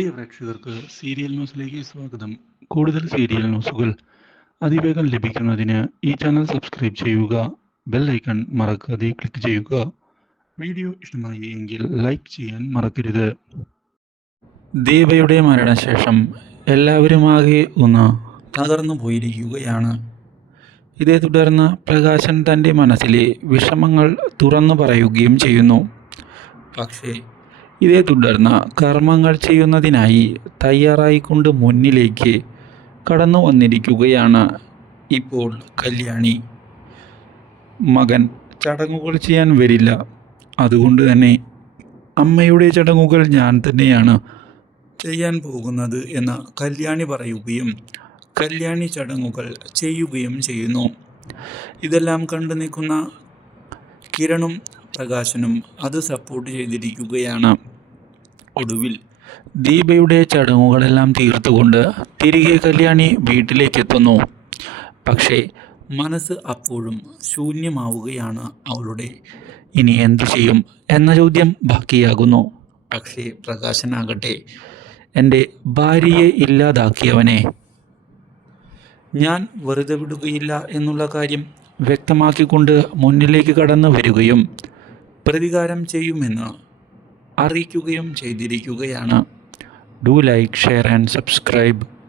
പ്രിയ പ്രേക്ഷകർക്ക് സീരിയൽ ന്യൂസിലേക്ക് സ്വാഗതം. കൂടുതൽ സീരിയൽ ന്യൂസുകൾ അതിവേഗം ലഭിക്കുന്നതിന് ഈ ചാനൽ സബ്സ്ക്രൈബ് ചെയ്യുക ബെൽ ഐക്കൺ മറക്കാതെ ക്ലിക്ക് ചെയ്യുക. വീഡിയോ ഇഷ്ടമായി എങ്കിൽ ലൈക്ക് ചെയ്യാൻ മറക്കരുത്. ദീപയുടെ മരണശേഷം എല്ലാവരും ആകെ ഒന്ന് തകർന്നു പോയിരിക്കുകയാണ്. ഇതേ തുടർന്ന് പ്രകാശൻ തന്റെ മനസ്സിലെ വിഷമങ്ങൾ തുറന്നു പറയുകയും ചെയ്യുന്നു. പക്ഷേ ഇതേ തുടർന്ന് കർമ്മങ്ങൾ ചെയ്യുന്നതിനായി തയ്യാറായിക്കൊണ്ട് മുന്നിലേക്ക് കടന്നു വന്നിരിക്കുകയാണ് ഇപ്പോൾ കല്യാണി. മകൻ ചടങ്ങുകൾ ചെയ്യാൻ വരില്ല. അതുകൊണ്ട് തന്നെ അമ്മയുടെ ചടങ്ങുകൾ ഞാൻ തന്നെയാണ് ചെയ്യാൻ പോകുന്നത് എന്ന് കല്യാണി പറയുകയും കല്യാണി ചടങ്ങുകൾ ചെയ്യുകയും ചെയ്യുന്നു. ഇതെല്ലാം കണ്ടു നിൽക്കുന്ന കിരണും പ്രകാശനും അത് സപ്പോർട്ട് ചെയ്തിരിക്കുകയാണ്. ഒടുവിൽ ദീപയുടെ ചടങ്ങുകളെല്ലാം തീർത്തുകൊണ്ട് തിരികെ കല്യാണി വീട്ടിലേക്കെത്തുന്നു. പക്ഷേ മനസ്സ് അപ്പോഴും ശൂന്യമാവുകയാണ് അവളുടെ. ഇനി എന്തു ചെയ്യും എന്ന ചോദ്യം ബാക്കിയാകുന്നു. പക്ഷേ പ്രകാശനാകട്ടെ എന്റെ ഭാര്യയെ ഇല്ലാതാക്കിയവനെ. ഞാൻ വെറുതെ വിടുകയില്ല എന്നുള്ള കാര്യം വ്യക്തമാക്കിക്കൊണ്ട് മുന്നിലേക്ക് കടന്നു വരികയും പ്രതികാരം ചെയ്യുമെന്ന് അറിയിക്കുകയും ചെയ്തിരിക്കുകയാണ്. Do like share and subscribe